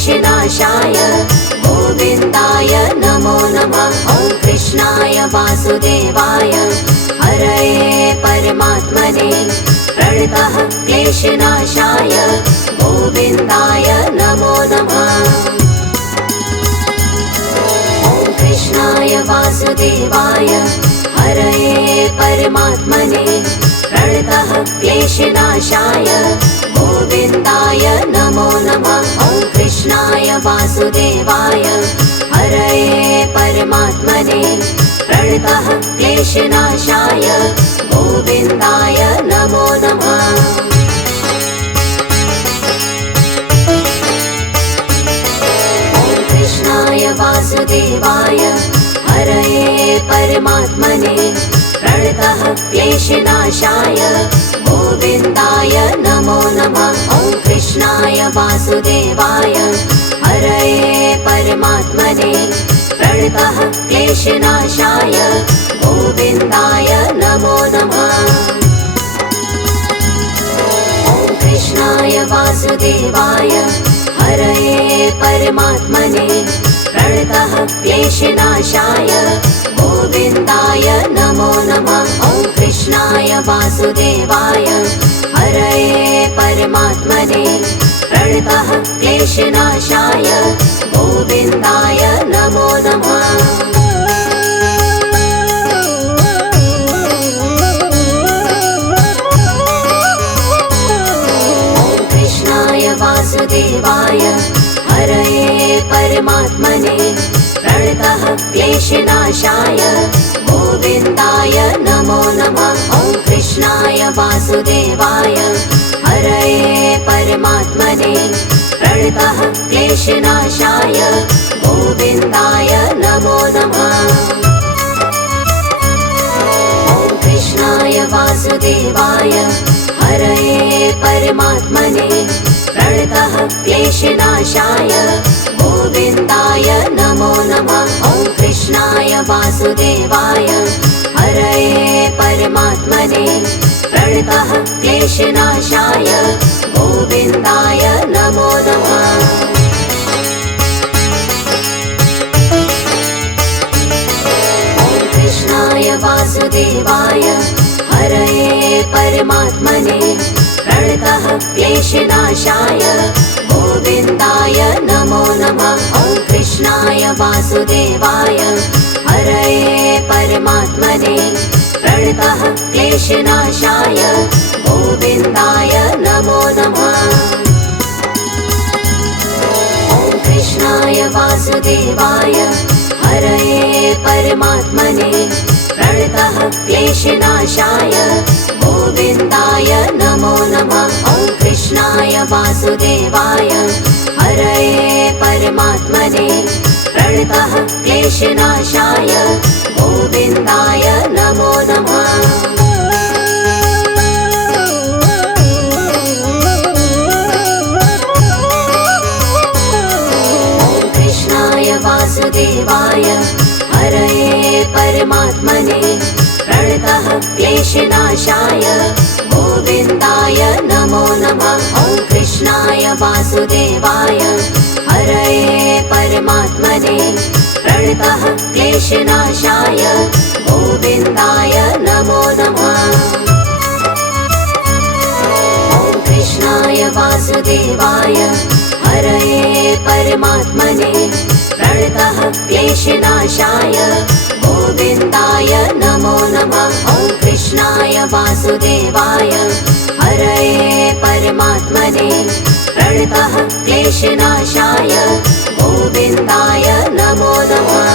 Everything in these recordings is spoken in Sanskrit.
क्लेशनाशाय गोविन्दाय नमो नमः। ॐ कृष्णाय वासुदेवाय हरये परमात्मने प्रणतः क्लेशनाशाय गोविन्दाय नमो नमः। ॐ कृष्णाय वासुदेवाय हरये परमात्मने प्रणतः क्लेशनाशाय गोविन्दाय नमो नमः। ॐ कृष्णाय वासुदेवाय हरये परमात्मने प्रणतः क्लेशनाशाय गोविन्दाय नमो नमः। ॐ कृष्णाय वासुदेवाय हरये परमात्मने प्रणतः क्लेशनाशाय गोविन्दाय नमो नमः। ॐ कृष्णाय वासुदेवाय हरये परमात्मने प्रणतः क्लेशनाशाय गोविन्दाय नमो नमः। ॐ कृष्णाय वासुदेवाय हरये परमात्मने प्रणतः क्लेशनाशाय गोविन्दाय नमो नमः। ॐ कृष्णाय वासुदेवाय हरये परमात्मने प्रणतः क्लेशनाशाय गोविन्दाय नमो नमः। ॐ कृष्णाय वासुदेवाय हरये परमात्मने प्रणतः क्लेशनाशाय गोविन्दाय नमो नमः। ॐ कृष्णाय वासुदेवाय हरये परमात्मने प्रणतः क्लेशनाशाय गोविन्दाय नमो नमः। ॐ कृष्णाय वासुदेवाय हरये परमात्मने प्रणतः क्लेशनाशाय गोविन्दाय नमो नमः। ॐ कृष्णाय वासुदेवाय हरये परमात्मने प्रणतः क्लेशनाशाय गोविन्दाय नमो नमः। ॐ कृष्णाय वासुदेवाय हरये परमात्मने प्रणतः क्लेशनाशाय गोविन्दाय नमो नमः। ॐ कृष्णाय वासुदेवाय हरये परमात्मने प्रणतः क्लेशनाशाय गोविन्दाय नमो नमः। ॐ कृष्णाय वासुदेवाय हरये परमात्मने प्रणतः क्लेशनाशाय गोविन्दाय नमो नमः। ॐ कृष्णाय वासुदेवाय हरये परमात्मने प्रणतः क्लेशनाशाय गोविन्दाय नमो नमः। ॐ कृष्णाय वासुदेवाय हरये परमात्मने प्रणतः क्लेशनाशाय गोविन्दाय नमो नमः। ॐ कृष्णाय वासुदेवाय हरये परमात्मने प्रणतः क्लेशनाशाय गोविन्दाय नमो नमः। ॐ कृष्णाय वासुदेवाय हरये परमात्मने प्रणतः क्लेशनाशाय गोविन्दाय नमो नमः। ॐ कृष्णाय वासुदेवाय हरये परमात्मने प्रणतः क्लेशनाशाय गोविन्दाय नमो नमः।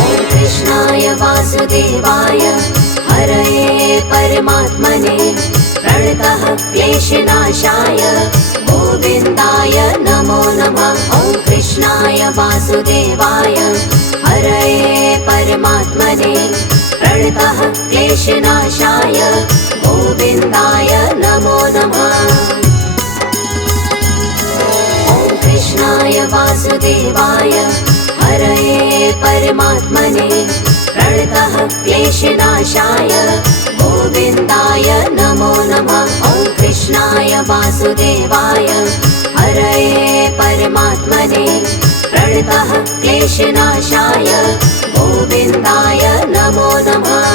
ॐ कृष्णाय वासुदेवाय हरये परमात्मने प्रणतः क्लेशनाशाय गोविन्दाय नमो नमः। ॐ कृष्णाय वासुदेवाय हरये परमात्मने प्रणतः क्लेशनाशाय गोविन्दाय नमो नमः। ॐ कृष्णाय वासुदेवाय हरये परमात्मने प्रणतः क्लेशनाशाय गोविन्दाय नमो नमः। वासुदेवाय हरये परमात्मने प्रणतः क्लेशनाशाय गोविन्दाय नमो नमः।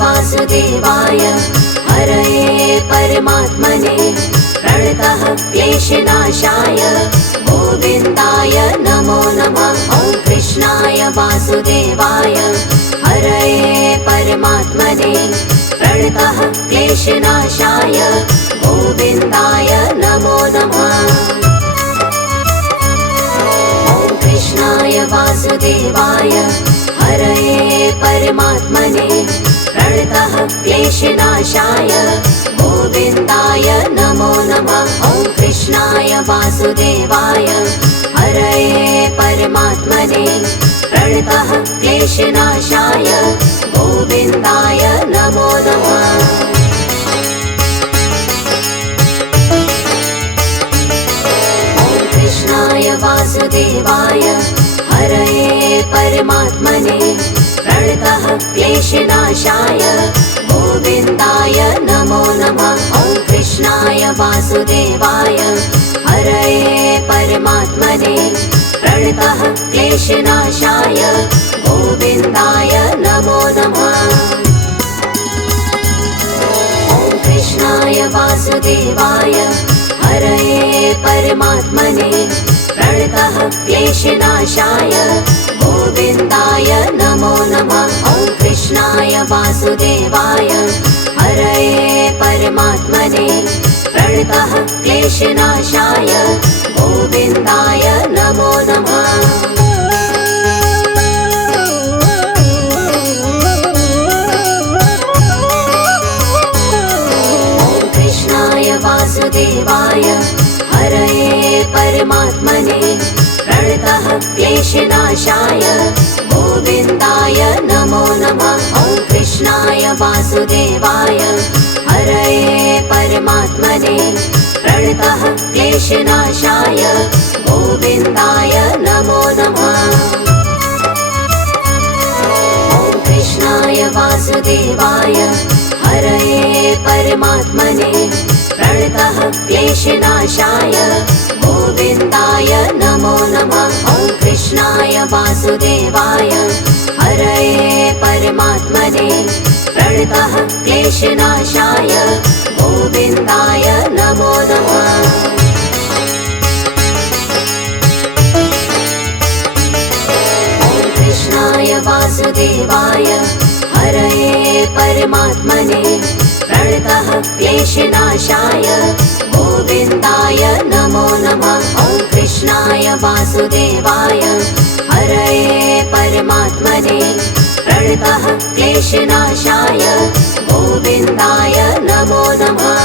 वासुदेवाय हरये परमात्मने प्रणतः क्लेशनाशाय गोविन्दाय नमो नमः। ॐ कृष्णाय वासुदेवाय हरये परमात्मने प्रणतः क्लेशनाशाय गोविन्दाय नमो नमः। ॐ कृष्णाय वासुदेवाय हरये परमात्मने प्रणतः क्लेशनाशाय गोविन्दाय नमो नमः। ॐ कृष्णाय वासुदेवाय हरये परमात्मने प्रणतः क्लेशनाशाय गोविन्दाय नमो नमः। ॐ कृष्णाय वासुदेवाय हरये परमात्मने प्रणतः क्लेशनाशाय गोविन्दाय नमो नमः। ॐ कृष्णाय वासुदेवाय हरये परमात्मने प्रणतः क्लेशनाशाय गोविन्दाय नमो नमः। ॐ कृष्णाय वासुदेवाय हरये परमात्मने प्रणतः क्लेशनाशाय गोविन्दाय नमो नमः। ॐ कृष्णाय वासुदेवाय हरये परमात्मने प्रणतः क्लेशनाशाय गोविन्दाय नमो नमः। ॐ कृष्णाय वासुदेवाय हरये परमात्मने प्रणतः क्लेशनाशाय गोविन्दाय नमो नमः। ॐ कृष्णाय वासुदेवाय हरये परमात्मने प्रणतः क्लेशनाशाय गोविन्दाय नमो नमः। ॐ कृष्णाय वासुदेवाय हरये परमात्मने प्रणतः क्लेशनाशाय गोविन्दाय नमो नमः। ॐ कृष्णाय वासुदेवाय हरये परमात्मने प्रणतः क्लेशनाशाय गोविन्दाय नमो नमः। ॐ कृष्णाय वासुदेवाय हरये परमात्मने प्रणतः क्लेशनाशाय गोविन्दाय नमो नमः। ॐ कृष्णाय वासुदेवाय हरये परमात्मने प्रणतः क्लेशनाशाय गोविन्दाय नमो नमः।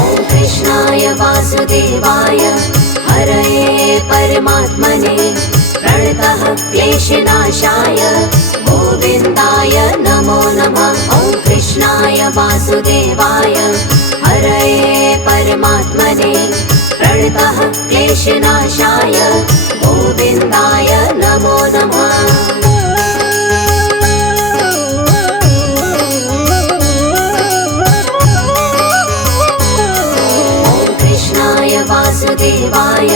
ॐ कृष्णाय वासुदेवाय हरये परमात्मने प्रणतः क्लेशनाशाय गोविन्दाय नमो नमः। ॐ कृष्णाय वासुदेवाय हरये परमात्मने प्रणतः क्लेशनाशाय गोविन्दाय नमो नमः। ॐ कृष्णाय वासुदेवाय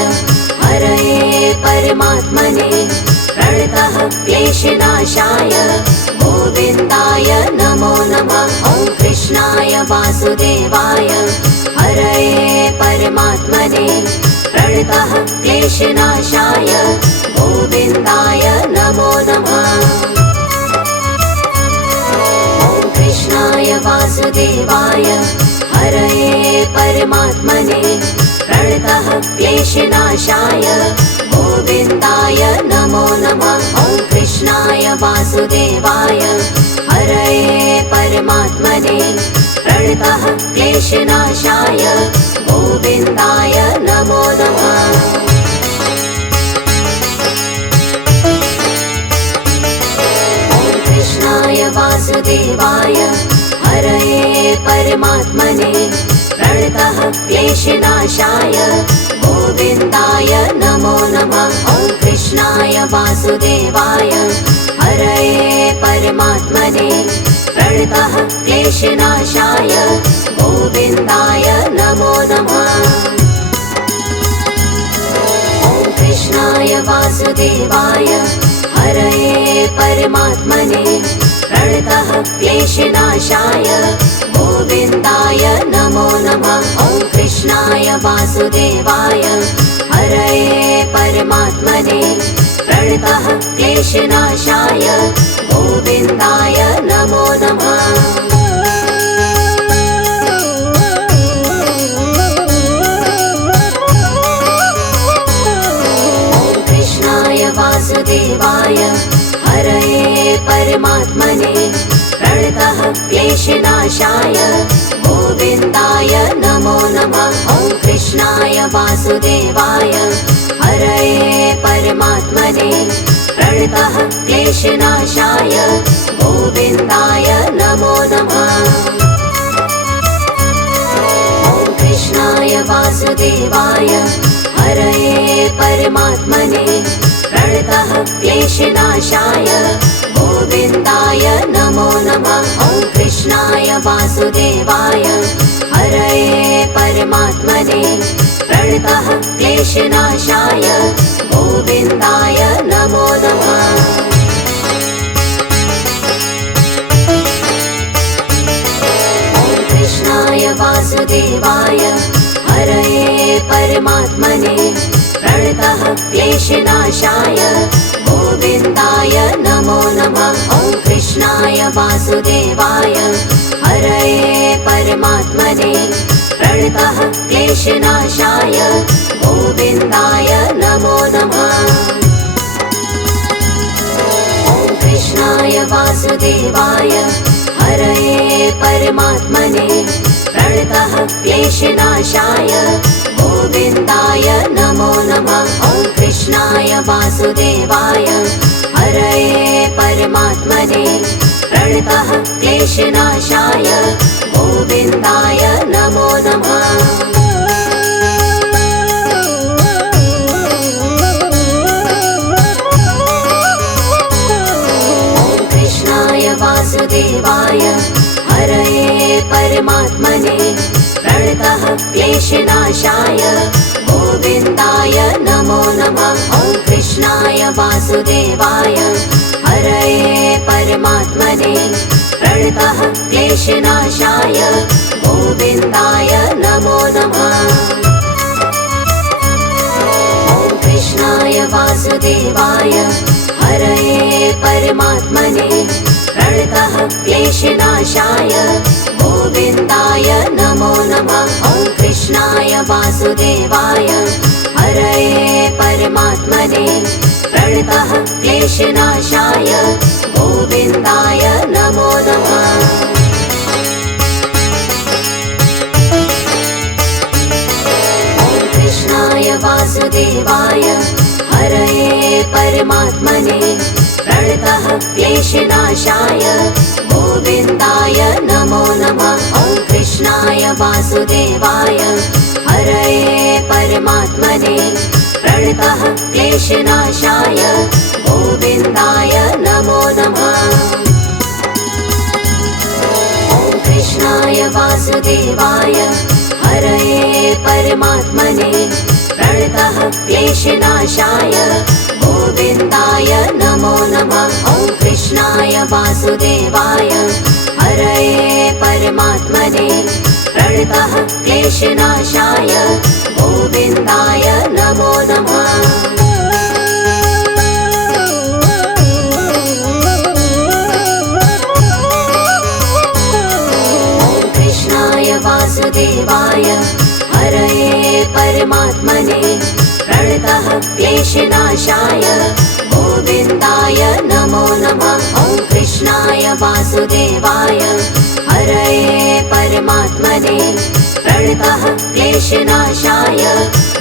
हरये परमात्मने प्रणतः क्लेशनाशाय गोविन्दाय नमो नमः। ॐ कृष्णाय वासुदेवाय हरये परमात्मने प्रणतः क्लेशनाशाय गोविन्दाय नमो नमः। ॐ कृष्णाय वासुदेवाय हरये परमात्मने प्रणतः क्लेशनाशाय गोविन्दाय नमो नमः। ॐ कृष्णाय वासुदेवाय हरये परमात्मने प्रणतः क्लेशनाशाय गोविन्दाय नमो नमः। ॐ कृष्णाय वासुदेवाय हरये परमात्मने प्रणतः क्लेशनाशाय गोविन्दाय नमो नमः। वासुदेवाय हरये परमात्मने प्रणतः क्लेशनाशाय गोविन्दाय नमो नमः। ॐ कृष्णाय वासुदेवाय हरये परमात्मने प्रणतः क्लेशनाशाय गोविन्दाय नमो नमः। ॐ कृष्णाय वासुदेवाय हरये परमात्मने प्रणतः क्लेशनाशाय गोविन्दाय नमो नमः। ॐ कृष्णाय वासुदेवाय हरये परमात्मने प्रणतः क्लेशनाशाय गोविन्दाय नमो नमः। ॐ कृष्णाय वासुदेवाय हरये परमात्मने प्रणतः क्लेशनाशाय गोविन्दाय नमो नमः। ॐ कृष्णाय वासुदेवाय हरये परमात्मने प्रणतः क्लेशनाशाय गोविन्दाय नमो नमः। ॐ कृष्णाय वासुदेवाय हरये परमात्मने प्रणतः क्लेशनाशाय गोविन्दाय नमो नमः। ॐ कृष्णाय वासुदेवाय हरये परमात्मने प्रणतः क्लेशनाशाय गोविन्दाय नमो नमः। ॐ कृष्णाय वासुदेवाय हरये परमात्मने प्रणतः क्लेशनाशाय गोविन्दाय नमो नमः। ॐ कृष्णाय वासुदेवाय हरये परमात्मने प्रणतः क्लेशनाशाय गोविन्दाय नमो नमः। ॐ कृष्णाय वासुदेवाय हरये परमात्मने प्रणतः क्लेशनाशाय गोविन्दाय नमो नमः। ॐ कृष्णाय वासुदेवाय हरये परमात्मने प्रणतः क्लेशनाशाय गोविन्दाय नमो नमः। ॐ कृष्णाय वासुदेवाय हरये परमात्मने प्रणतः क्लेशनाशाय गोविन्दाय नमो नमः। ॐ कृष्णाय वासुदेवाय हरये परमात्मने प्रणतः क्लेशनाशाय गोविन्दाय नमो नमः। ॐ कृष्णाय वासुदेवाय हरये परमात्मने प्रणतः क्लेशनाशाय गोविन्दाय नमो नमः। ॐ कृष्णाय वासुदेवाय हरये परमात्मने प्रणतः क्लेशनाशाय गोविन्दाय नमो नमः। ॐ कृष्णाय वासुदेवाय हरये परमात्मने प्रणतः क्लेशनाशाय गोविन्दाय नमो नमः। ॐ कृष्णाय वासुदेवाय हरये परमात्मने प्रणतः क्लेशनाशाय गोविन्दाय नमो नमः। ॐ कृष्णाय वासुदेवाय हरये परमात्मने प्रणतः क्लेशनाशाय गोविन्दाय नमो नमः। ॐ कृष्णाय वासुदेवाय हरये परमात्मने प्रणतः क्लेशनाशाय गोविन्दाय नमो नमः। ॐ कृष्णाय वासुदेवाय हरये परमात्मने प्रणतः क्लेशनाशाय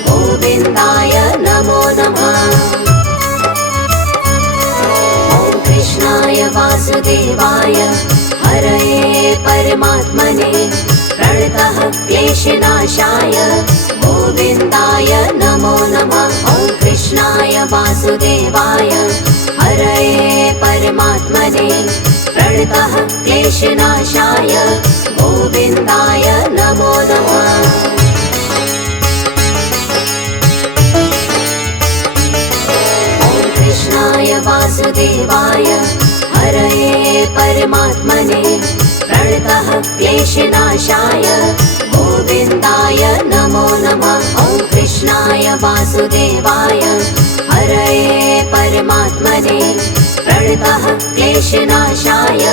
गोविन्दाय नमो नमः। ॐ कृष्णाय वासुदेवाय हरये परमात्मने प्रणतः क्लेशनाशाय गोविन्दाय नमो नमः। ॐ कृष्णाय वासुदेवाय परमात्मने प्रणतः क्लेशनाशाय गोविन्दाय नमो नमः। कृष्णाय वासुदेवाय हरये परमात्मने प्रणतः क्लेशनाशाय गोविन्दाय नमो नमः। ॐ कृष्णाय वासुदेवाय हरये परमात्मने प्रणतः क्लेशनाशाय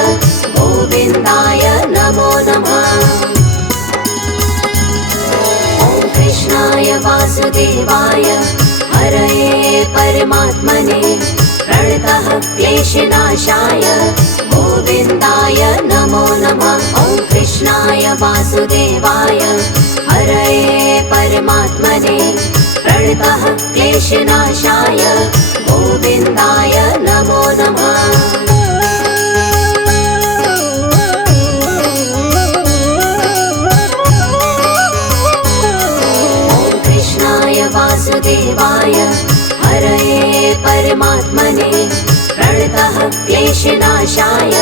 गोविन्दाय नमो नमः। ॐ कृष्णाय वासुदेवाय हरये परमात्मने प्रणतः क्लेशनाशाय गोविन्दाय नमो नमः। ॐ कृष्णाय वासुदेवाय हरये परमात्मने प्रणतः क्लेशनाशाय गोविन्दाय नमो नमः। वासुदेवाय हरये परमात्मने प्रणतः क्लेशनाशाय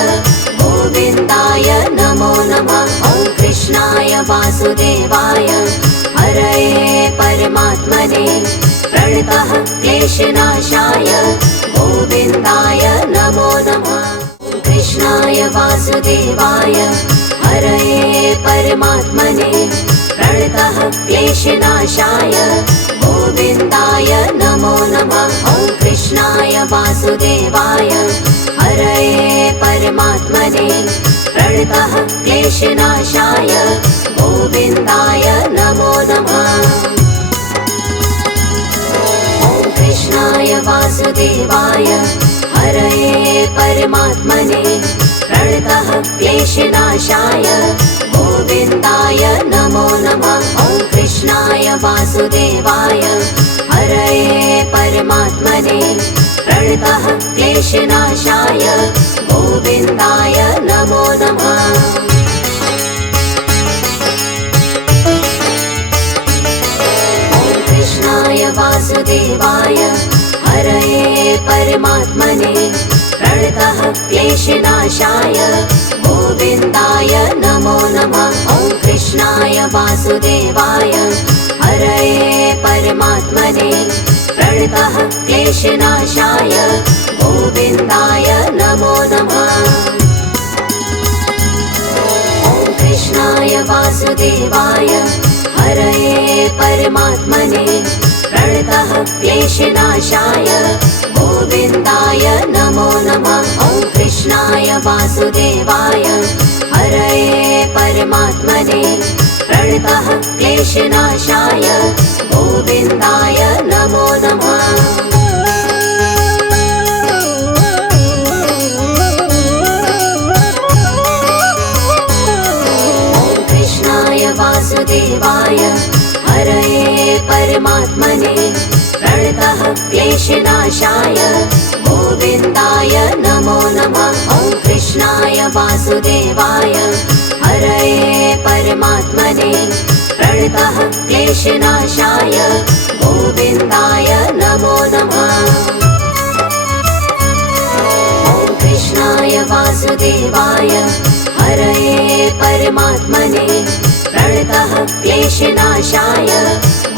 गोविन्दाय नमो नमः। ॐ कृष्णाय वासुदेवाय हरये परमात्मने प्रणतः क्लेशनाशाय गोविन्दाय नमो नमः। कृष्णाय वासुदेवाय हरये परमात्मने प्रणतः क्लेशनाशाय गोविन्दाय नमो नमः। ॐ कृष्णाय वासुदेवाय हरये परमात्मने प्रणतः क्लेशनाशाय गोविन्दाय नमो नमः। ॐ कृष्णाय वासुदेवाय हरये परमात्मने प्रणतः क्लेशनाशाय गोविन्दाय नमो नमः। ॐ कृष्णाय वासुदेवाय हरये परमात्मने प्रणतः क्लेशनाशाय गोविन्दाय नमो नमः। ॐ कृष्णाय वासुदेवाय हरये परमात्मने प्रणतः क्लेशनाशाय गोविन्दाय नमो नमः। ॐ कृष्णाय वासुदेवाय हरये परमात्मने प्रणतः क्लेशनाशाय गोविन्दाय नमो नमः। ॐ कृष्णाय वासुदेवाय हरये परमात्मने प्रणतः क्लेशनाशाय गोविन्दाय नमो नमः। ॐ कृष्णाय वासुदेवाय हरये परमात्मने प्रणतः क्लेशनाशाय गोविन्दाय नमो नमः। ॐ कृष्णाय वासुदेवाय हरये परमात्मने प्रणतः क्लेशनाशाय गोविन्दाय नमो नमः। ॐ कृष्णाय वासुदेवाय हरये परमात्मने प्रणतः क्लेशनाशाय गोविन्दाय नमो नमः। ॐ कृष्णाय वासुदेवाय हरये परमात्मने प्रणतः क्लेशनाशाय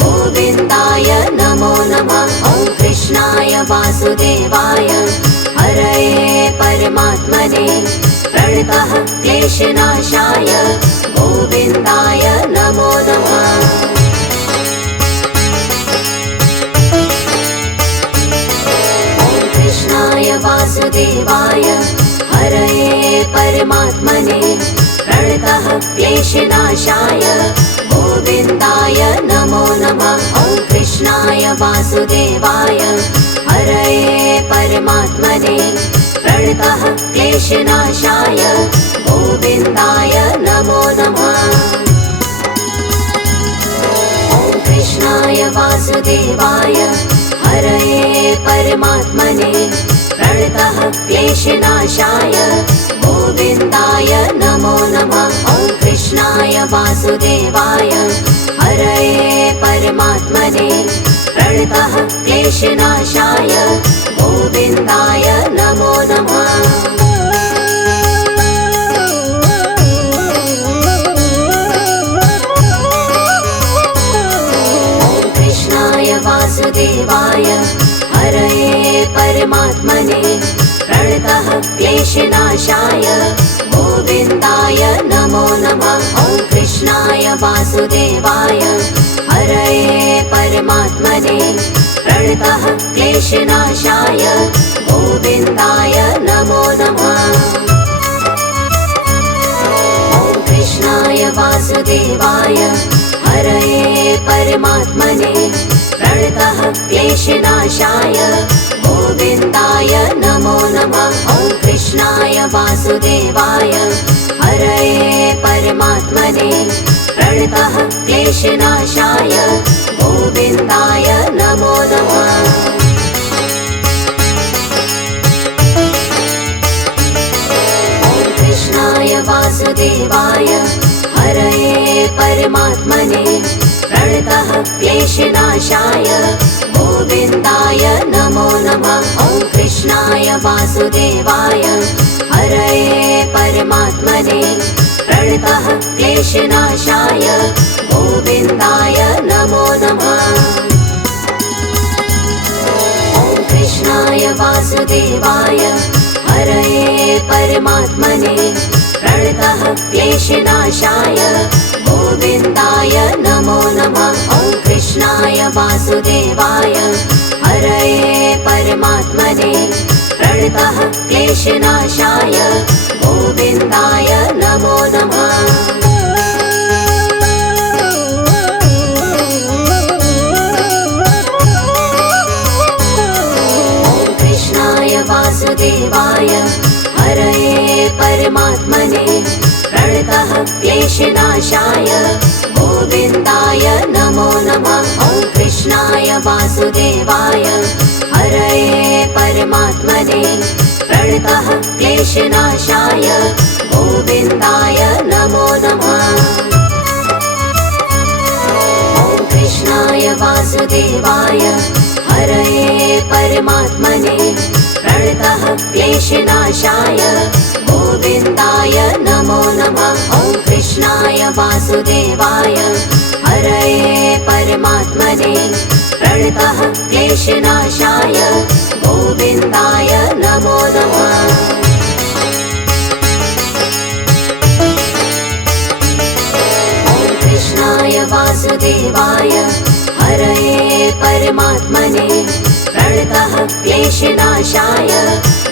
गोविन्दाय नमो नमः। ॐ कृष्णाय वासुदेवाय हरये परमात्मने प्रणतः क्लेशनाशाय गोविन्दाय नमो नमः। ॐ कृष्णाय वासुदेवाय हरये परमात्मने प्रणतः क्लेशनाशाय गोविन्दाय नमो नमः। ॐ कृष्णाय वासुदेवाय हरये परमात्मने प्रणतः क्लेशनाशाय गोविन्दाय नमो नमः। ॐ कृष्णाय वासुदेवाय हरये परमात्मने प्रणतः क्लेशनाशाय गोविन्दाय नमो नमः। ॐ कृष्णाय वासुदेवाय हरये परमात्मने प्रणतः क्लेशनाशाय गोविन्दाय नमो नमः। वासुदेवाय हरये परमात्मने प्रणतः क्लेशनाशाय गोविन्दाय नमो नमः। ॐ कृष्णाय वासुदेवाय हरये परमात्मने प्रणतः क्लेशनाशाय गोविन्दाय नमो नमः। ॐ कृष्णाय वासुदेवाय हरये परमात्मने प्रणतः क्लेशनाशाय गोविन्दाय नमो नमः। ॐ कृष्णाय वासुदेवाय हरये परमात्मने प्रणतः क्लेशनाशाय गोविन्दाय नमो नमः। ॐ कृष्णाय वासुदेवाय हरये परमात्मने प्रणतः क्लेशनाशाय गोविन्दाय नमो नमः। ॐ कृष्णाय वासुदेवाय हरये परमात्मने प्रणतः क्लेशनाशाय गोविन्दाय नमो नमः। ॐ कृष्णाय वासुदेवाय हरये परमात्मने प्रणतः क्लेशनाशाय गोविन्दाय नमो नमः। ॐ कृष्णाय वासुदेवाय हरये परमात्मने प्रणतः क्लेशनाशाय गोविन्दाय नमो नमः। ॐ कृष्णाय वासुदेवाय हरये परमात्मने प्रणतः क्लेशनाशाय गोविन्दाय नमो नमः। ॐ कृष्णाय वासुदेवाय हरये परमात्मने प्रणतः क्लेशनाशाय गोविन्दाय नमो नमः। ॐ कृष्णाय वासुदेवाय हरये परमात्मने प्रणतः क्लेशनाशाय गोविन्दाय नमो नमः। ॐ कृष्णाय वासुदेवाय हरये परमात्मने प्रणतः क्लेशनाशाय गोविन्दाय नमो नमः। ॐ कृष्णाय वासुदेवाय हरये परमात्मने प्रणतः क्लेशनाशाय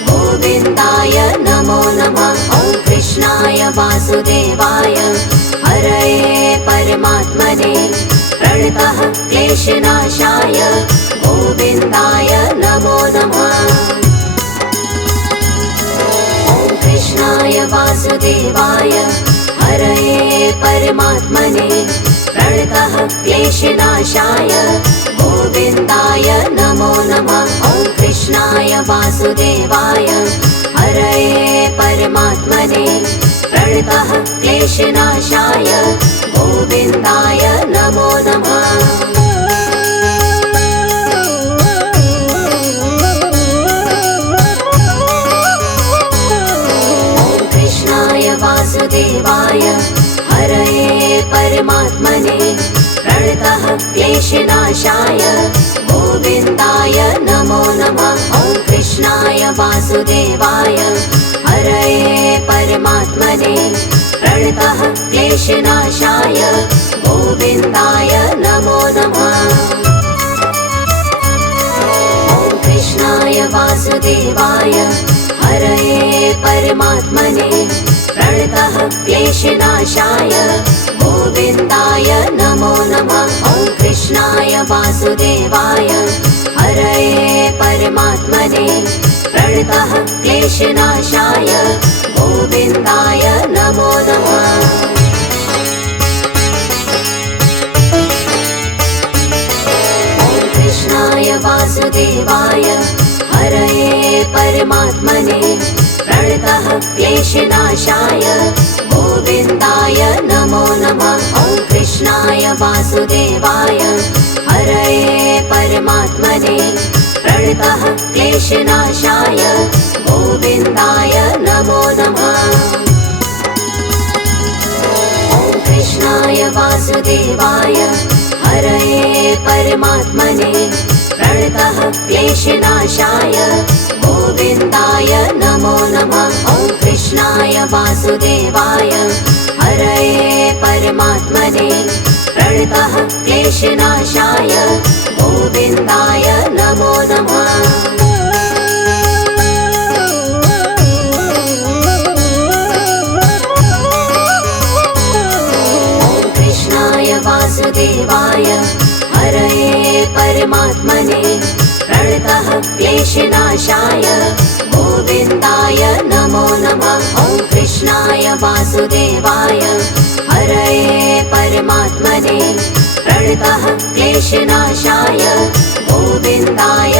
गोविन्दाय नमो नमः। ॐ कृष्णाय वासुदेवाय हरये परमात्मने प्रणतः क्लेशनाशाय गोविन्दाय नमो नमः। ॐ कृष्णाय वासुदेवाय हरये परमात्मने प्रणतः क्लेशनाशाय गोविन्दाय नमो नमः। ॐ कृष्णाय वासुदेवाय हरये परमात्मने प्रणतः क्लेशनाशाय गोविन्दाय नमो नमः। ॐ कृष्णाय वासुदेवाय हरये परमात्मने प्रणतः क्लेशनाशाय गोविन्दाय नमो नमः। ॐ कृष्णाय वासुदेवाय हरये परमात्मने प्रणतः क्लेशनाशाय गोविन्दाय नमो नमः। ॐ कृष्णाय वासुदेवाय हरये परमात्मने प्रणतः क्लेशनाशाय गोविन्दाय नमो नमः। ॐ कृष्णाय वासुदेवाय हरये परमात्मने प्रणतः क्लेशनाशाय गोविन्दाय नमो नमः। ॐ कृष्णाय वासुदेवाय हरये परमात्मने प्रणतः क्लेशनाशाय गोविन्दाय नमो नमः। ॐ कृष्णाय वासुदेवाय हरये परमात्मने प्रणतः प्रणतः क्लेशनाशाय गोविन्दाय नमो नमः। ॐ कृष्णाय वासुदेवाय हरये परमात्मने प्रणतः क्लेशनाशाय गोविन्दाय नमो नमः। ॐ कृष्णाय वासुदेवाय हरये परमात्मने प्रणतः क्लेशनाशाय गोविन्दाय नमो नमः। वासुदेवाय हरये परमात्मने प्रणतः क्लेशनाशाय गोविन्दाय नमो नमः। ॐ कृष्णाय वासुदेवाय हरये परमात्मने प्रणतः क्लेशनाशाय गोविन्दाय